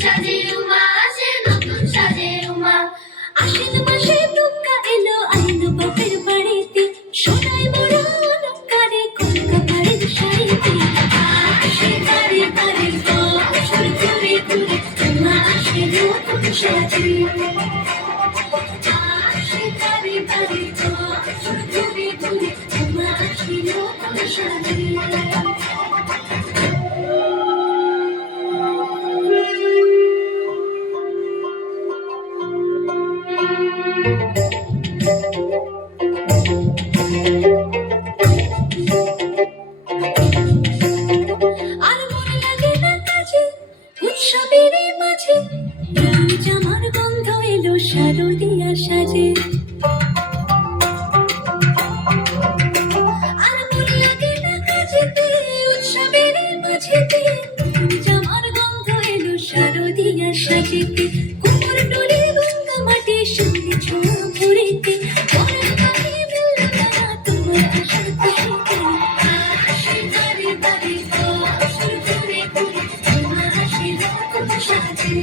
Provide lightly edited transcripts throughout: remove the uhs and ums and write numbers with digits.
সাজে উমা আসে, নতুন সাজে উমা। আশ্বিন মাসে দুর্গা এলো আইলো বাপের বাড়িতে, সোনায় মোড়া অলংকারে কনকা বাড়ির শাড়িতে। আসে বাড়ি বাড়ি বছর ঘুরে ঘুরে উমা আসে নতুন সাজে। আসে বাড়ি বাড়ি বছর ঘুরে ঘুরে উমা আসে নতুন সাজে। আর মনে লাগে না কাজে উৎসবের মাঝে, নতুন জামার গন্ধ এলো শারদিয়া সাজে। আর মনে লাগে না কাজেতে উৎসবের মাঝেতে, নতুন জামার গন্ধ এলো শারদিয়া সাজেতে। কুমোর ডোলে গঙ্গা মাটি সঙ্গে ছোঁয়া ভরিতে, পরের পাখি মেলা তারা তোমার আশার খুশিতে। আসে বাড়ি বাড়ি বছর ঘুরে ঘুরে উমা আসে নতুন সাজে।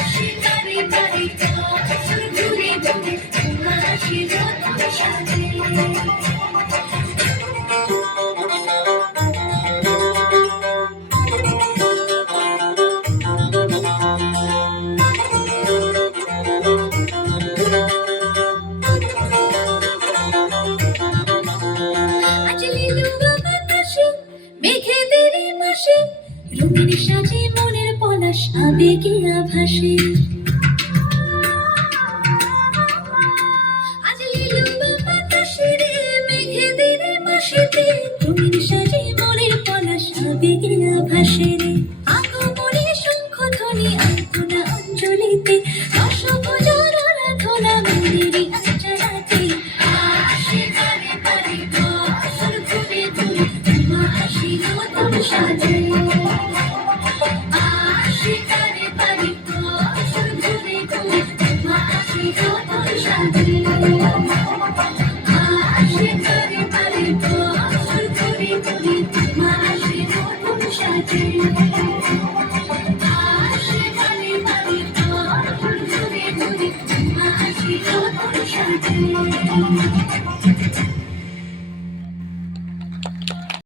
আসে বাড়ি বাড়ি বছর ঘুরে ঘুরে উমা আসে নতুন সাজে। আজ লিলুয়া বাতাসে মেঘেদের মাসে, রঙিন সাজে মনের পলাশ আবেগিয়া ভাসে। আজ লিলুয়া বাতাসে রে মেঘেদের মাসেতে, রঙিন সাজে মনের পলাশ আবেগিয়া ভাসে রে। আগমনে শঙ্খধ্বনি আলপনা অঞ্জলিতে, দশভুজার আরাধনা মন্দিরে আচরাতে। আসে বাড়ি বাড়ি বছর ঘুরে ঘুরে উমা আসে নতুন সাজে।